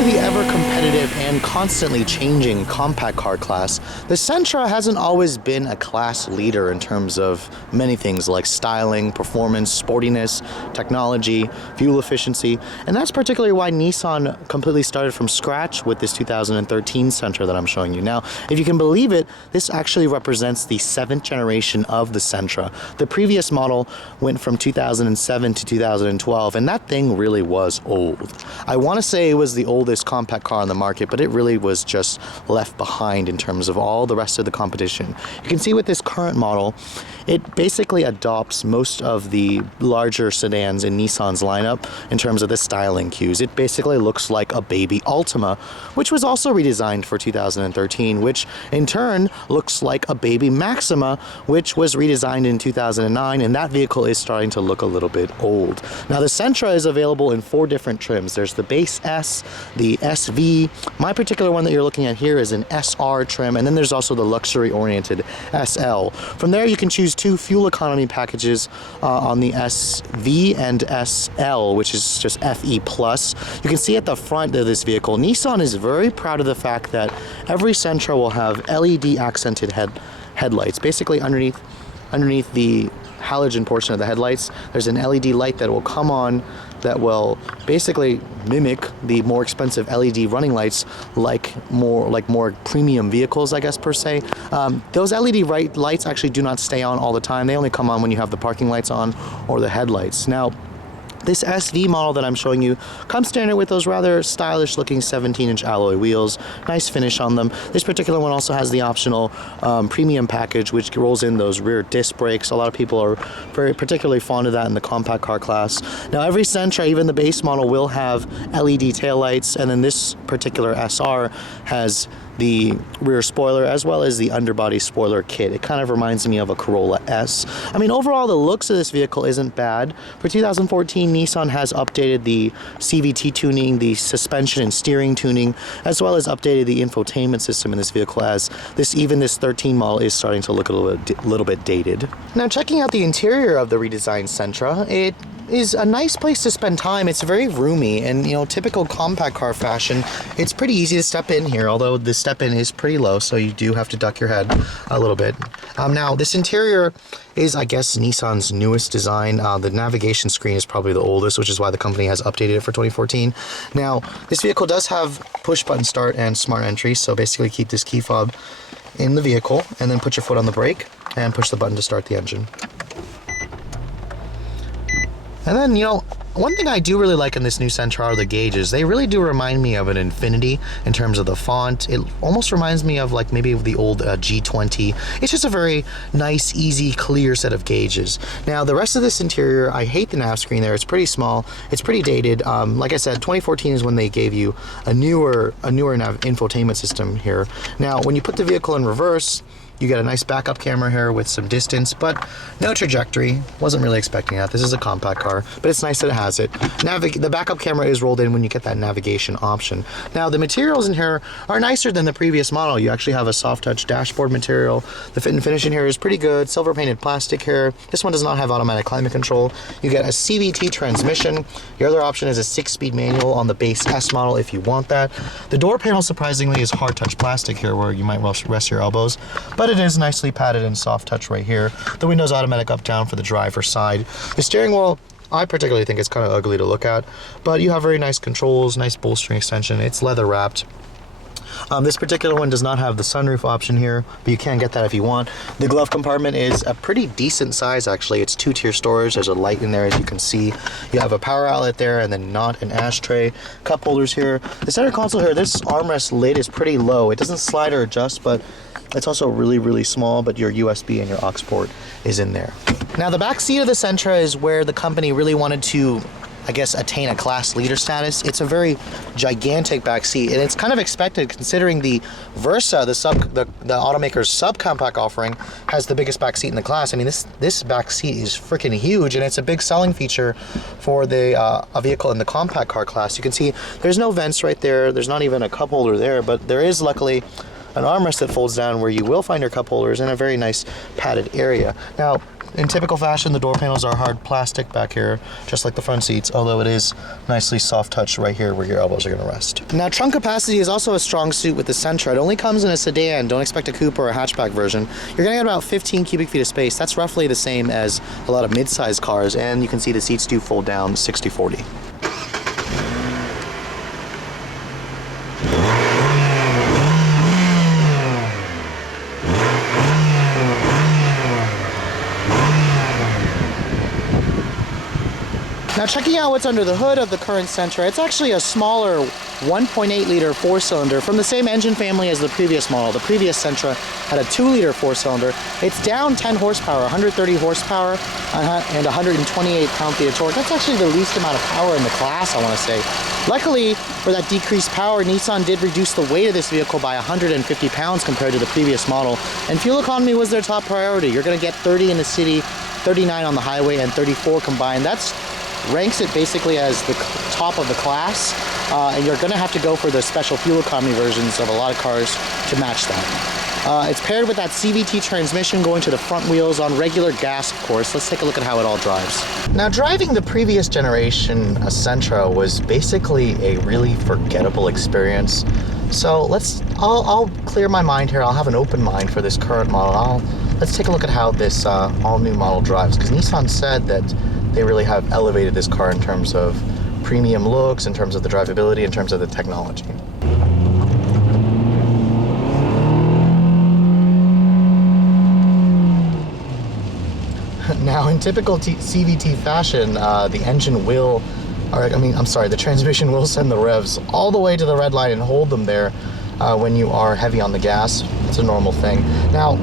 to the ever-competitive and constantly changing compact car class, the Sentra hasn't always been a class leader in terms of many things like styling, performance, sportiness, technology, fuel efficiency, and that's particularly why Nissan completely started from scratch with this 2013 Sentra that I'm showing you. Now, if you can believe it, this actually represents the 7th generation of the Sentra. The previous model went from 2007 to 2012, and that thing really was old. I want to say it was the oldest compact car on the market, but it really was just left behind in terms of all the rest of the competition. You can see with this current model, it basically adopts most of the larger sedans in Nissan's lineup in terms of the styling cues. It basically looks like a baby Altima, which was also redesigned for 2013, which in turn looks like a baby Maxima, which was redesigned in 2009, and that vehicle is starting to look a little bit old. Now, the Sentra is available in 4 different trims. There's the base S, the SV. My particular one that you're looking at here is an SR trim, and then there's also the luxury-oriented SL. From there, you can choose 2 fuel economy packages on the SV and SL, which is just FE+. You can see at the front of this vehicle, Nissan is very proud of the fact that every Sentra will have LED accented headlights. Basically, underneath the halogen portion of the headlights, there's an LED light that will come on that will basically mimic the more expensive LED running lights like more premium vehicles, I guess, per se. Those LED lights actually do not stay on all the time. They only come on when you have the parking lights on or the headlights. Now, this SV model that I'm showing you comes standard with those rather stylish looking 17-inch alloy wheels, nice finish on them. This particular one also has the optional premium package, which rolls in those rear disc brakes. A lot of people are very particularly fond of that in the compact car class. Now, every Sentra, even the base model, will have LED taillights, and then this particular SR has the rear spoiler as well as the underbody spoiler kit. It kind of reminds me of a Corolla S. I mean, overall, the looks of this vehicle isn't bad. For 2014, Nissan has updated the CVT tuning, the suspension and steering tuning, as well as updated the infotainment system in this vehicle, as this 13 model is starting to look a little bit dated. Now, checking out the interior of the redesigned Sentra, it is a nice place to spend time. It's very roomy, and typical compact car fashion, it's pretty easy to step in here, although the step in is pretty low, so you do have to duck your head a little bit. Now, this interior is, I guess, Nissan's newest design. The navigation screen is probably the oldest, which is why the company has updated it for 2014. Now, this vehicle does have push button start and smart entry, so basically keep this key fob in the vehicle and then put your foot on the brake and push the button to start the engine. And then, one thing I do really like in this new Sentra are the gauges. They really do remind me of an Infiniti in terms of the font. It almost reminds me of like maybe the old G20. It's just a very nice, easy, clear set of gauges. Now, the rest of this interior, I hate the nav screen there. It's pretty small. It's pretty dated. Like I said, 2014 is when they gave you a newer infotainment system here. Now, when you put the vehicle in reverse, you get a nice backup camera here with some distance, but no trajectory. Wasn't really expecting that. This is a compact car, but it's nice that it has it. The backup camera is rolled in when you get that navigation option. Now, the materials in here are nicer than the previous model. You actually have a soft touch dashboard material. The fit and finish in here is pretty good. Silver painted plastic here. This one does not have automatic climate control. You get a CVT transmission. Your other option is a 6-speed manual on the base S model if you want that. The door panel, surprisingly, is hard touch plastic here where you might rest your elbows, but it is nicely padded and soft touch right here. The window's automatic up down for the driver's side. The steering wheel, I particularly think it's kind of ugly to look at, but you have very nice controls, nice bolstering extension. It's leather wrapped. This particular one does not have the sunroof option here, but you can get that if you want. The glove compartment is a pretty decent size, actually. It's 2-tier storage. There's a light in there, as you can see. You have a power outlet there, and then not an ashtray. Cup holders here. The center console here, this armrest lid is pretty low. It doesn't slide or adjust, but it's also really, really small, but your USB and your aux port is in there. Now, the back seat of the Sentra is where the company really wanted to, I guess, attain a class leader status. It's a very gigantic back seat, and it's kind of expected considering the Versa, the automaker's subcompact offering, has the biggest back seat in the class. I mean, this back seat is freaking huge, and it's a big selling feature for a vehicle in the compact car class. You can see there's no vents right there. There's not even a cup holder there, but there is luckily an armrest that folds down where you will find your cup holders in a very nice padded area. Now, In typical fashion, the door panels are hard plastic back here, just like the front seats, although it is nicely soft touch right here where your elbows are going to rest. Now, trunk capacity is also a strong suit with the Sentra. It only comes in a sedan. Don't expect a coupe or a hatchback version. You're going to get about 15 cubic feet of space. That's roughly the same as a lot of mid-size cars, and you can see the seats do fold down 60/40. Now, checking out what's under the hood of the current Sentra, it's actually a smaller 1.8 liter four-cylinder from the same engine family as the previous model. The previous Sentra had a 2 liter four-cylinder. It's down 10 horsepower, 130 horsepower, and 128 pound-feet of torque. That's actually the least amount of power in the class, I want to say. Luckily, for that decreased power, Nissan did reduce the weight of this vehicle by 150 pounds compared to the previous model, and fuel economy was their top priority. You're going to get 30 in the city, 39 on the highway, and 34 combined. That's ranks it basically as the top of the class, and you're going to have to go for the special fuel economy versions of a lot of cars to match that. It's paired with that CVT transmission going to the front wheels on regular gas, of course. Let's take a look at how it all drives. Now, driving the previous generation Sentra was basically a really forgettable experience. So I'll clear my mind here. I'll have an open mind for this current model. Let's take a look at how this all-new model drives, because Nissan said that they really have elevated this car in terms of premium looks, in terms of the drivability, in terms of the technology. Now, in typical CVT fashion, the engine will, the transmission will send the revs all the way to the red line and hold them there when you are heavy on the gas. It's a normal thing. Now,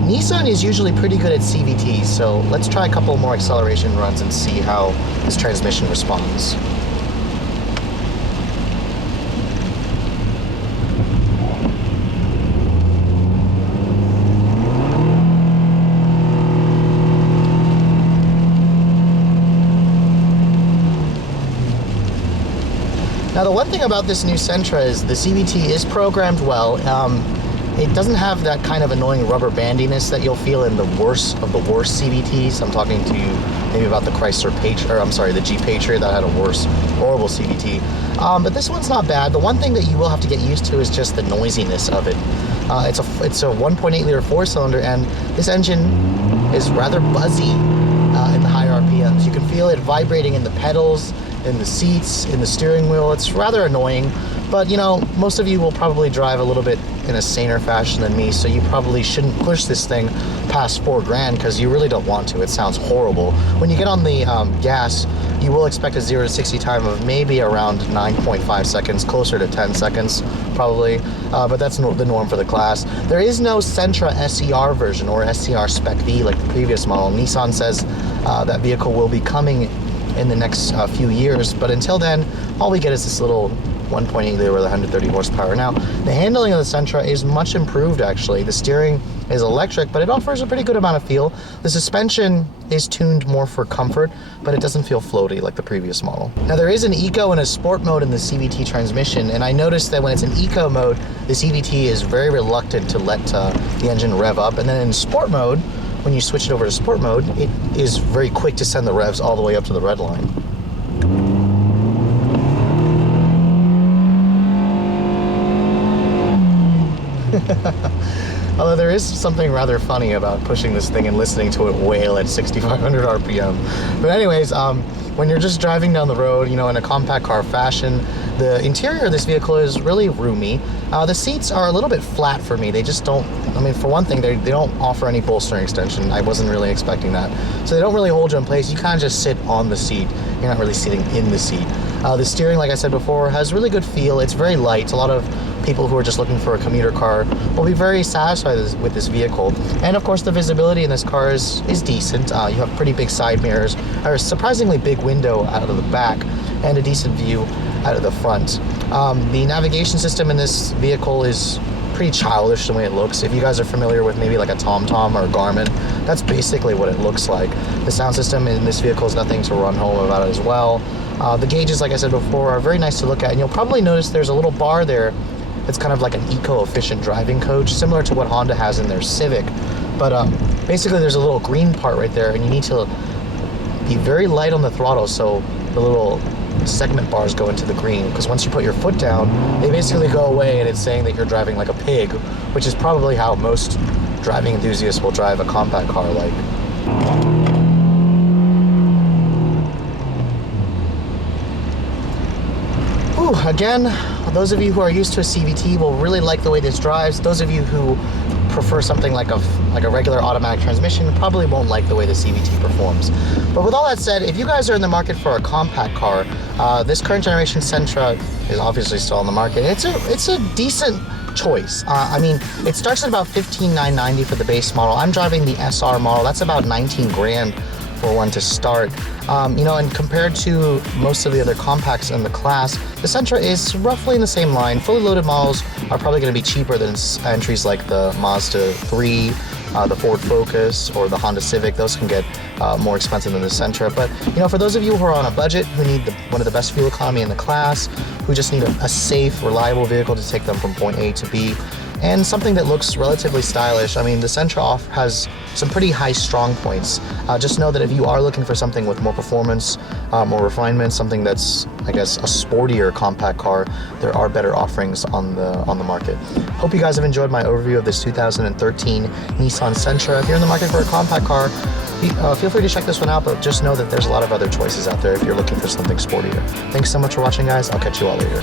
Nissan is usually pretty good at CVT, so let's try a couple more acceleration runs and see how this transmission responds. Now, the one thing about this new Sentra is the CVT is programmed well. It doesn't have that kind of annoying rubber bandiness that you'll feel in the worst CVTs. I'm talking to you maybe about the the Jeep Patriot that had a worse, horrible CVT. But this one's not bad. The one thing that you will have to get used to is just the noisiness of it. It's a 1.8 liter four-cylinder, and this engine is rather buzzy in the higher RPMs. You can feel it vibrating in the pedals, in the seats, in the steering wheel. It's rather annoying, but you know, most of you will probably drive a little bit in a saner fashion than me, so you probably shouldn't push this thing past $4,000 because you really don't want to. It sounds horrible. When you get on the gas, you will expect a 0 to 60 time of maybe around 9.5 seconds, closer to 10 seconds probably, but that's the norm for the class. There is no Sentra SER version or SCR Spec V like the previous model. Nissan says that vehicle will be coming in the next few years, but until then, all we get is this little 1.8 liter with 130 horsepower. Now, the handling of the Sentra is much improved, actually. The steering is electric, but it offers a pretty good amount of feel. The suspension is tuned more for comfort, but it doesn't feel floaty like the previous model. Now, there is an eco and a sport mode in the CVT transmission, and I noticed that when it's in eco mode, the CVT is very reluctant to let the engine rev up, and then in sport mode, when you switch it over to sport mode, it is very quick to send the revs all the way up to the red line. Although there is something rather funny about pushing this thing and listening to it wail at 6,500 RPM. But anyways, when you're just driving down the road, you know, in a compact car fashion, the interior of this vehicle is really roomy. The seats are a little bit flat for me. They just don't, for one thing, they don't offer any bolstering extension. I wasn't really expecting that. So they don't really hold you in place. You kind of just sit on the seat. You're not really sitting in the seat. The steering, like I said before, has really good feel. It's very light. A lot of people who are just looking for a commuter car will be very satisfied with this vehicle. And of course, the visibility in this car is decent. You have pretty big side mirrors, a surprisingly big window out of the back, and a decent view out of the front. The navigation system in this vehicle is pretty childish the way it looks. If you guys are familiar with maybe like a TomTom or a Garmin, that's basically what it looks like. The sound system in this vehicle is nothing to run home about it as well. The gauges, like I said before, are very nice to look at, and you'll probably notice there's a little bar there that's kind of like an eco-efficient driving coach, similar to what Honda has in their Civic. But basically there's a little green part right there, and you need to be very light on the throttle so the little segment bars go into the green, because once you put your foot down, they basically go away, and it's saying that you're driving like a pig, which is probably how most driving enthusiasts will drive a compact car like. Ooh, again, those of you who are used to a CVT will really like the way this drives. Those of you who prefer something like a regular automatic transmission probably won't like the way the CVT performs. But with all that said, if you guys are in the market for a compact car, this current generation Sentra is obviously still on the market. It's a decent choice. I mean, it starts at about $15,990 for the base model. I'm driving the SR model. That's about 19 grand for one to start. You know, and compared to most of the other compacts in the class, the Sentra is roughly in the same line. Fully loaded models are probably going to be cheaper than entries like the Mazda 3, the Ford Focus, or the Honda Civic. Those can get more expensive than the Sentra. But, you know, for those of you who are on a budget, who need one of the best fuel economy in the class, who just need a safe, reliable vehicle to take them from point A to B, and something that looks relatively stylish. I mean, the Sentra has some pretty high strong points. Just know that if you are looking for something with more performance, more refinement, something that's, I guess, a sportier compact car, there are better offerings on the market. Hope you guys have enjoyed my overview of this 2013 Nissan Sentra. If you're in the market for a compact car, feel free to check this one out, but just know that there's a lot of other choices out there if you're looking for something sportier. Thanks so much for watching, guys. I'll catch you all later.